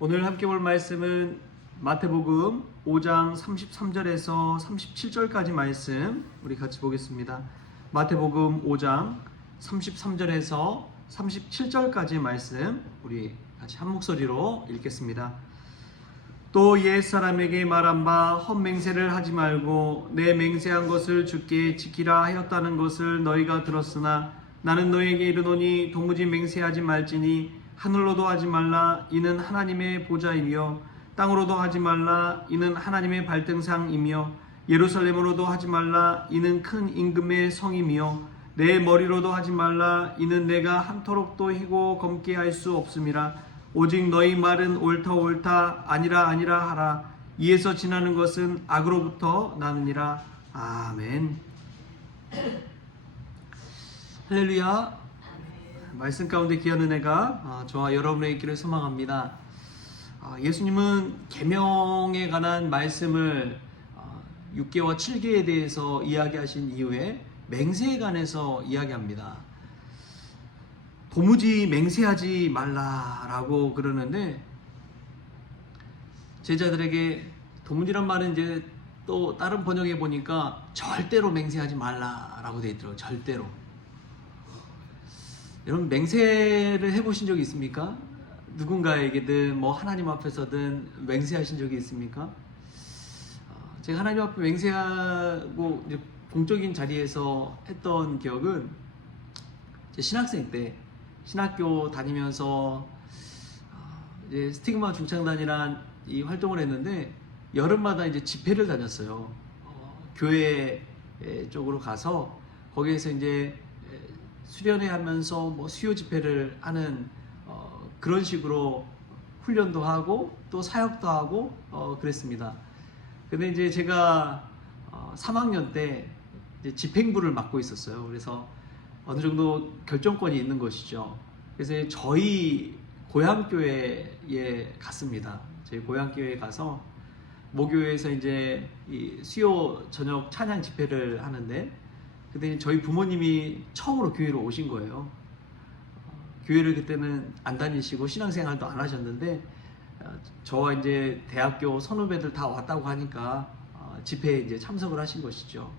오늘 함께 볼 말씀은 마태복음 5장 33절에서 37절까지 말씀 우리 같이 보겠습니다. 마태복음 5장 33절에서 37절까지 말씀 우리 같이 한 목소리로 읽겠습니다. 또 옛사람에게 말한 바 헛맹세를 하지 말고 내 맹세한 것을 주께 지키라 하였다는 것을 너희가 들었으나 나는 너희에게 이르노니 도무지 맹세하지 말지니 하늘로도 하지 말라 이는 하나님의 보좌이며 땅으로도 하지 말라 이는 하나님의 발등상이며 예루살렘으로도 하지 말라 이는 큰 임금의 성이며 내 머리로도 하지 말라 이는 내가 한토록도 희고 검게 할 수 없음이라. 오직 너희 말은 옳다 아니라 하라. 이에서 지나는 것은 악으로부터 나느니라. 아멘. 할렐루야. 말씀 가운데 귀한 은혜가 저와 여러분의 있기를 소망합니다. 예수님은 계명에 관한 말씀을 6계와 7계에 대해서 이야기하신 이후에 맹세에 관해서 이야기합니다. 도무지 맹세하지 말라라고 그러는데 제자들에게 도무지란 말은 이제 또 다른 번역에 보니까 절대로 맹세하지 말라라고 되어 있더라고요. 절대로. 여러분 맹세를 해보신 적이 있습니까? 누군가에게든 뭐 하나님 앞에서든 맹세하신 적이 있습니까? 제가 하나님 앞에 맹세하고 이제 공적인 자리에서 했던 기억은 제 신학생 때 신학교 다니면서 이제 스티그마 중창단이란 이 활동을 했는데 여름마다 이제 집회를 다녔어요. 교회 쪽으로 가서 거기에서 이제 수련회 하면서 뭐 수요 집회를 하는 그런 식으로 훈련도 하고 또 사역도 하고 그랬습니다. 근데 이제 제가 3학년 때 이제 집행부를 맡고 있었어요. 그래서 어느 정도 결정권이 있는 것이죠. 그래서 저희 고향교회에 갔습니다. 저희 고향교회에 가서 모교회에서 이제 이 수요 저녁 찬양 집회를 하는데 그때 저희 부모님이 처음으로 교회로 오신 거예요. 교회를 그때는 안 다니시고 신앙생활도 안 하셨는데 저와 이제 대학교 선후배들 다 왔다고 하니까 집회에 이제 참석을 하신 것이죠.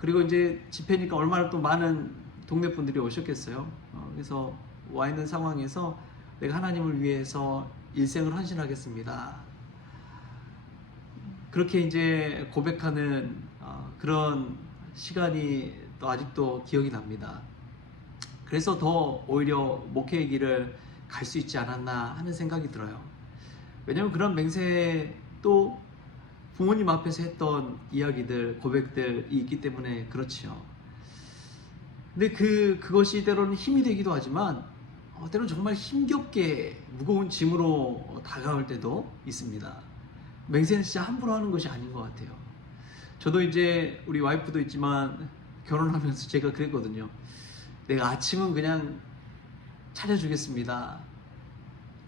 그리고 이제 집회니까 얼마나 또 많은 동네 분들이 오셨겠어요. 그래서 와 있는 상황에서 내가 하나님을 위해서 일생을 헌신하겠습니다. 그렇게 이제 고백하는 그런 시간이 또 아직도 기억이 납니다. 그래서 더 오히려 목회의 길을 갈 수 있지 않았나 하는 생각이 들어요. 왜냐하면 그런 맹세 또 부모님 앞에서 했던 이야기들, 고백들이 있기 때문에 그렇지요. 근데 그것이 때로는 힘이 되기도 하지만 때로는 정말 힘겹게 무거운 짐으로 다가올 때도 있습니다. 맹세는 진짜 함부로 하는 것이 아닌 것 같아요. 저도 이제 우리 와이프도 있지만 결혼하면서 제가 그랬거든요. 내가 아침은 그냥 차려주겠습니다.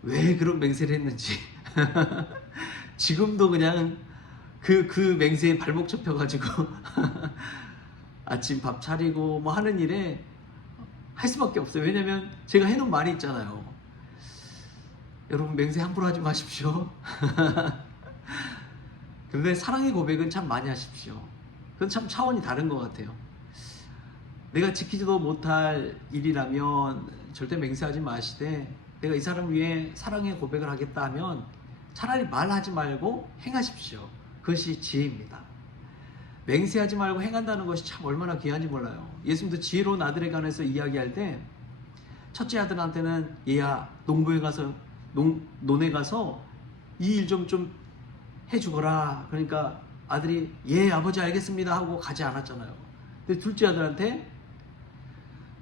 왜 그런 맹세를 했는지 지금도 그냥 그 맹세에 발목 접혀가지고 아침 밥 차리고 뭐 하는 일에 할 수밖에 없어요. 왜냐면 제가 해놓은 말이 있잖아요. 여러분 맹세 함부로 하지 마십시오. 그런데 사랑의 고백은 참 많이 하십시오. 그건 참 차원이 다른 것 같아요. 내가 지키지도 못할 일이라면 절대 맹세하지 마시되 내가 이 사람을 위해 사랑의 고백을 하겠다 하면 차라리 말하지 말고 행하십시오. 그것이 지혜입니다. 맹세하지 말고 행한다는 것이 참 얼마나 귀한지 몰라요. 예수님도 지혜로운 아들에 관해서 이야기할 때 첫째 아들한테는 얘야 농부에 가서 논에 가서 이 일 좀 해주거라. 그러니까 아들이 예 아버지 알겠습니다 하고 가지 않았잖아요. 근데 둘째 아들한테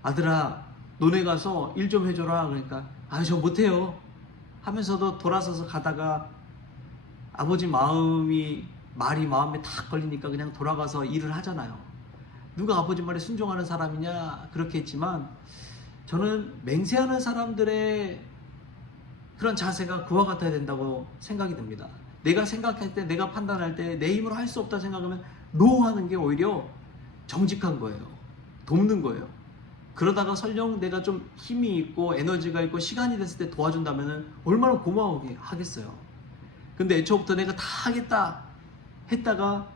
아들아 논에 가서 일 좀 해줘라. 그러니까 아 저 못해요 하면서도 돌아서서 가다가 아버지 말이 마음에 탁 걸리니까 그냥 돌아가서 일을 하잖아요. 누가 아버지 말에 순종하는 사람이냐 그렇게 했지만 저는 맹세하는 사람들의 그런 자세가 그와 같아야 된다고 생각이 듭니다. 내가 생각할 때 내가 판단할 때 내 힘으로 할 수 없다 생각하면 노하는 게 오히려 정직한 거예요. 돕는 거예요. 그러다가 설령 내가 좀 힘이 있고 에너지가 있고 시간이 됐을 때 도와준다면 얼마나 고마워하게 하겠어요. 근데 애초부터 내가 다 하겠다 했다가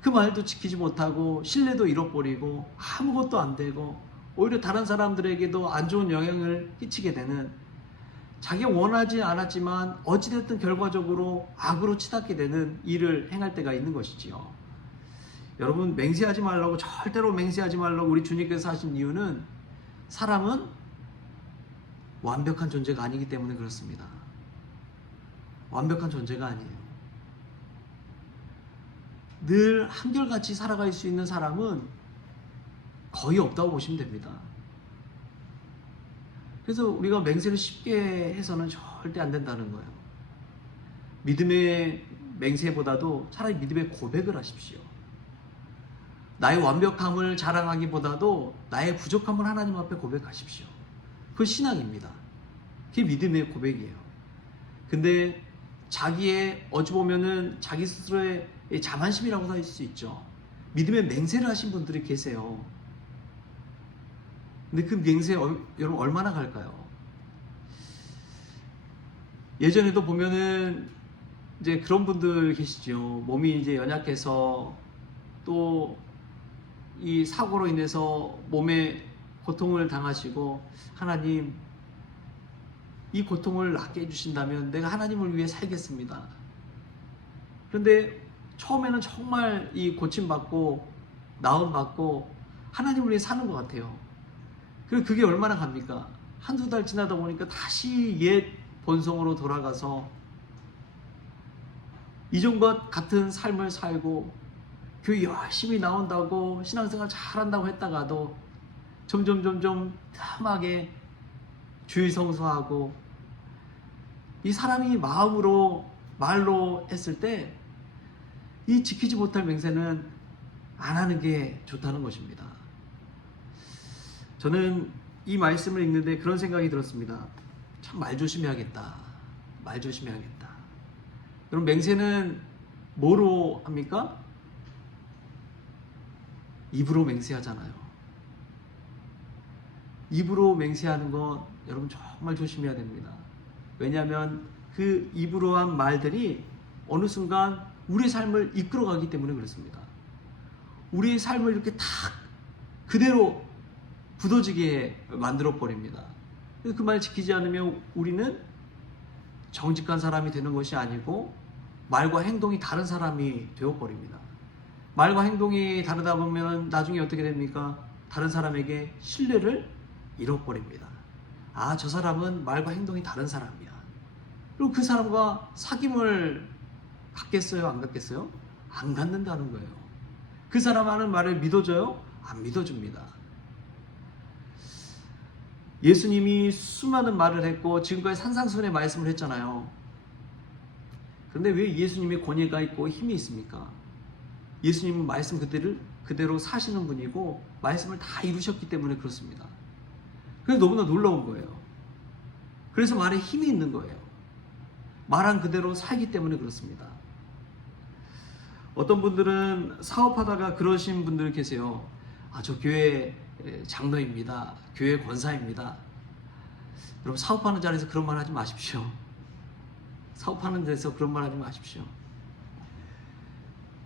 그 말도 지키지 못하고 신뢰도 잃어버리고 아무것도 안 되고 오히려 다른 사람들에게도 안 좋은 영향을 끼치게 되는, 자기가 원하지 않았지만 어찌됐든 결과적으로 악으로 치닫게 되는 일을 행할 때가 있는 것이지요. 여러분, 맹세하지 말라고, 절대로 맹세하지 말라고 우리 주님께서 하신 이유는 사람은 완벽한 존재가 아니기 때문에 그렇습니다. 완벽한 존재가 아니에요. 늘 한결같이 살아갈 수 있는 사람은 거의 없다고 보시면 됩니다. 그래서 우리가 맹세를 쉽게 해서는 절대 안 된다는 거예요. 믿음의 맹세보다도 차라리 믿음의 고백을 하십시오. 나의 완벽함을 자랑하기보다도 나의 부족함을 하나님 앞에 고백하십시오. 그건 신앙입니다. 그게 믿음의 고백이에요. 근데 자기의, 어찌 보면은 자기 스스로의 자만심이라고도 할 수 있죠. 믿음의 맹세를 하신 분들이 계세요. 근데 그 맹세 여러분 얼마나 갈까요? 예전에도 보면은 이제 그런 분들 계시죠. 몸이 이제 연약해서 또 이 사고로 인해서 몸에 고통을 당하시고, 하나님 이 고통을 낫게 해주신다면 내가 하나님을 위해 살겠습니다. 그런데 처음에는 정말 이 고침받고 나음받고 하나님을 위해 사는 것 같아요. 그리고 그게 얼마나 갑니까? 한두 달 지나다 보니까 다시 옛 본성으로 돌아가서 이전과 같은 삶을 살고, 교회 열심히 나온다고 신앙생활 잘한다고 했다가도 점점 탐하게 주일 성수하고, 이 사람이 마음으로 말로 했을 때 이 지키지 못할 맹세는 안 하는 게 좋다는 것입니다. 저는 이 말씀을 읽는데 그런 생각이 들었습니다. 참 말 조심해야겠다. 말 조심해야겠다. 여러분, 맹세는 뭐로 합니까? 입으로 맹세하잖아요. 입으로 맹세하는 건 여러분 정말 조심해야 됩니다. 왜냐하면 그 입으로 한 말들이 어느 순간 우리의 삶을 이끌어가기 때문에 그렇습니다. 우리의 삶을 이렇게 탁 그대로 굳어지게 만들어버립니다. 그 말 지키지 않으면 우리는 정직한 사람이 되는 것이 아니고 말과 행동이 다른 사람이 되어버립니다. 말과 행동이 다르다 보면 나중에 어떻게 됩니까? 다른 사람에게 신뢰를 잃어버립니다. 아, 저 사람은 말과 행동이 다른 사람이야. 그리고 그 사람과 사귐을 갖겠어요? 안 갖겠어요? 안 갖는다는 거예요. 그 사람 하는 말을 믿어줘요? 안 믿어줍니다. 예수님이 수많은 말을 했고 지금까지 산상수훈의 말씀을 했잖아요. 그런데 왜 예수님의 권위가 있고 힘이 있습니까? 예수님은 말씀 그대로 사시는 분이고 말씀을 다 이루셨기 때문에 그렇습니다. 그래서 너무나 놀라운 거예요. 그래서 말에 힘이 있는 거예요. 말한 그대로 살기 때문에 그렇습니다. 어떤 분들은 사업하다가 그러신 분들 계세요. 아, 저 교회 장로입니다. 교회 권사입니다. 여러분, 사업하는 자리에서 그런 말 하지 마십시오. 사업하는 데서 그런 말 하지 마십시오.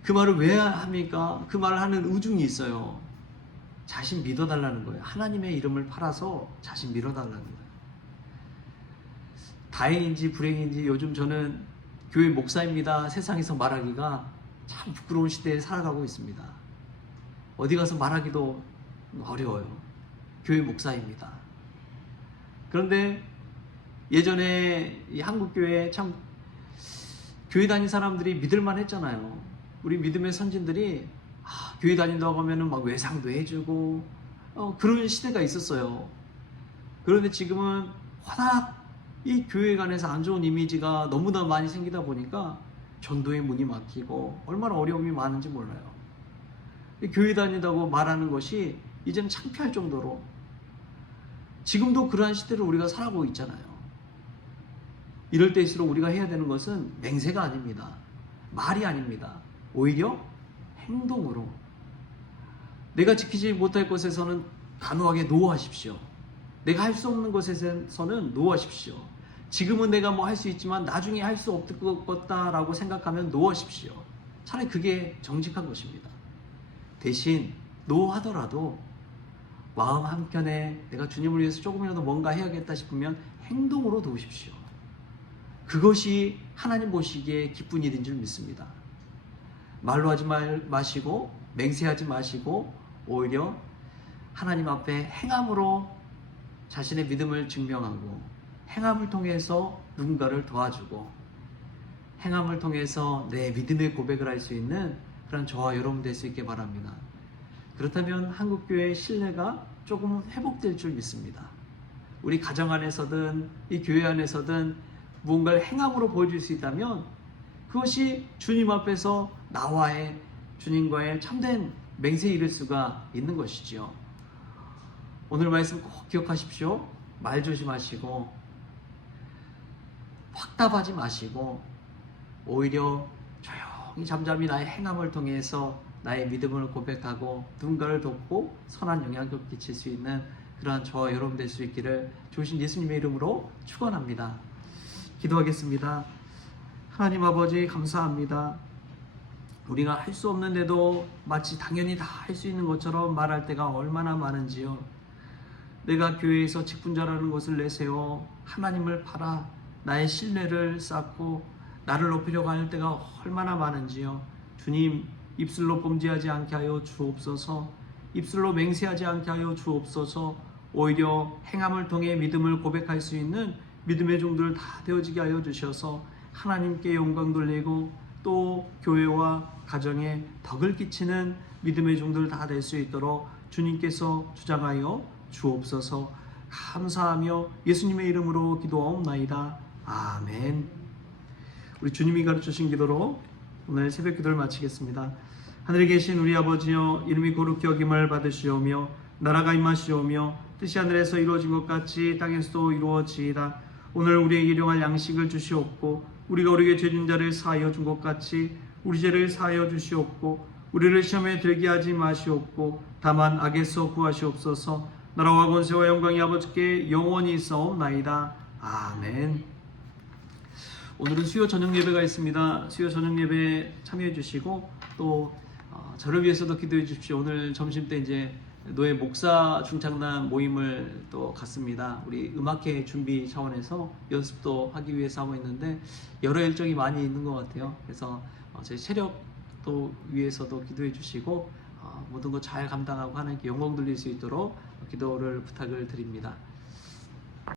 그 말을 왜 합니까? 그 말을 하는 의중이 있어요. 자신 믿어달라는 거예요. 하나님의 이름을 팔아서 자신 믿어달라는 거예요. 다행인지 불행인지 요즘 저는 교회 목사입니다 세상에서 말하기가 참 부끄러운 시대에 살아가고 있습니다. 어디 가서 말하기도 어려워요. 교회 목사입니다. 그런데 예전에 이 한국교회 참 교회 다닌 사람들이 믿을만 했잖아요. 우리 믿음의 선진들이 교회 다닌다고 하면은 막 외상도 해주고 그런 시대가 있었어요. 그런데 지금은 워낙 이 교회관에서 안 좋은 이미지가 너무나 많이 생기다 보니까 전도의 문이 막히고 얼마나 어려움이 많은지 몰라요. 교회 다닌다고 말하는 것이 이제는 창피할 정도로, 지금도 그러한 시대를 우리가 살아가고 있잖아요. 이럴 때일수록 우리가 해야 되는 것은 맹세가 아닙니다. 말이 아닙니다. 오히려 행동으로, 내가 지키지 못할 것에서는 단호하게 노하십시오. 내가 할 수 없는 것에서는 노하십시오. 지금은 내가 뭐 할 수 있지만 나중에 할 수 없을 것 같다라고 생각하면 노하십시오. 차라리 그게 정직한 것입니다. 대신 노하더라도 마음 한켠에 내가 주님을 위해서 조금이라도 뭔가 해야겠다 싶으면 행동으로 도우십시오. 그것이 하나님 보시기에 기쁜 일인 줄 믿습니다. 말로 하지 마시고 맹세하지 마시고 오히려 하나님 앞에 행함으로 자신의 믿음을 증명하고 행함을 통해서 누군가를 도와주고 행함을 통해서 내 믿음의 고백을 할 수 있는 그런 저와 여러분 될 수 있게 바랍니다. 그렇다면 한국교회의 신뢰가 조금 회복될 줄 믿습니다. 우리 가정 안에서든 이 교회 안에서든 무언가를 행함으로 보여줄 수 있다면 그것이 주님 앞에서 나와의 주님과의 참된 맹세에 이를 수가 있는 것이지요. 오늘 말씀 꼭 기억하십시오. 말 조심하시고 확답하지 마시고 오히려 조용히 잠잠히 나의 행함을 통해서 나의 믿음을 고백하고 누군가를 돕고 선한 영향을 끼칠 수 있는 그러한 저와 여러분 될 수 있기를 주신 예수님의 이름으로 축원합니다. 기도하겠습니다. 하나님 아버지 감사합니다. 우리가 할 수 없는데도 마치 당연히 다 할 수 있는 것처럼 말할 때가 얼마나 많은지요. 내가 교회에서 직분자라는 것을 내세워 하나님을 팔아 나의 신뢰를 쌓고 나를 높이려고 할 때가 얼마나 많은지요. 주님, 입술로 범죄하지 않게 하여 주옵소서. 입술로 맹세하지 않게 하여 주옵소서. 오히려 행함을 통해 믿음을 고백할 수 있는 믿음의 종들 다 되어지게 하여 주셔서 하나님께 영광 돌리고 또 교회와 가정에 덕을 끼치는 믿음의 종들 다 될 수 있도록 주님께서 주장하여 주옵소서. 감사하며 예수님의 이름으로 기도하옵나이다. 아멘. 우리 주님이 가르쳐주신 기도로 오늘 새벽 기도를 마치겠습니다. 하늘에 계신 우리 아버지여, 이름이 거룩히 여김을 받으시오며 나라가 임하시오며 뜻이 하늘에서 이루어진 것 같이 땅에서도 이루어지이다. 오늘 우리에게 일용할 양식을 주시옵고 우리가 우리에게 죄진 자를 사하여 준 것 같이 우리 죄를 사하여 주시옵고 우리를 시험에 들게 하지 마시옵고 다만 악에서 구하시옵소서. 나라와 권세와 영광이 아버지께 영원히 있사옵나이다. 아멘. 오늘은 수요 저녁 예배가 있습니다. 수요 저녁 예배에 참여해 주시고 또 저를 위해서도 기도해 주십시오. 오늘 점심 때 이제 노예 목사 중창단 모임을 또 갔습니다. 우리 음악회 준비 차원에서 연습도 하기 위해서 하고 있는데 여러 일정이 많이 있는 것 같아요. 그래서 제 체력도 위해서도 기도해 주시고 모든 것 잘 감당하고 하나님께 영광 돌릴 수 있도록 기도를 부탁을 드립니다.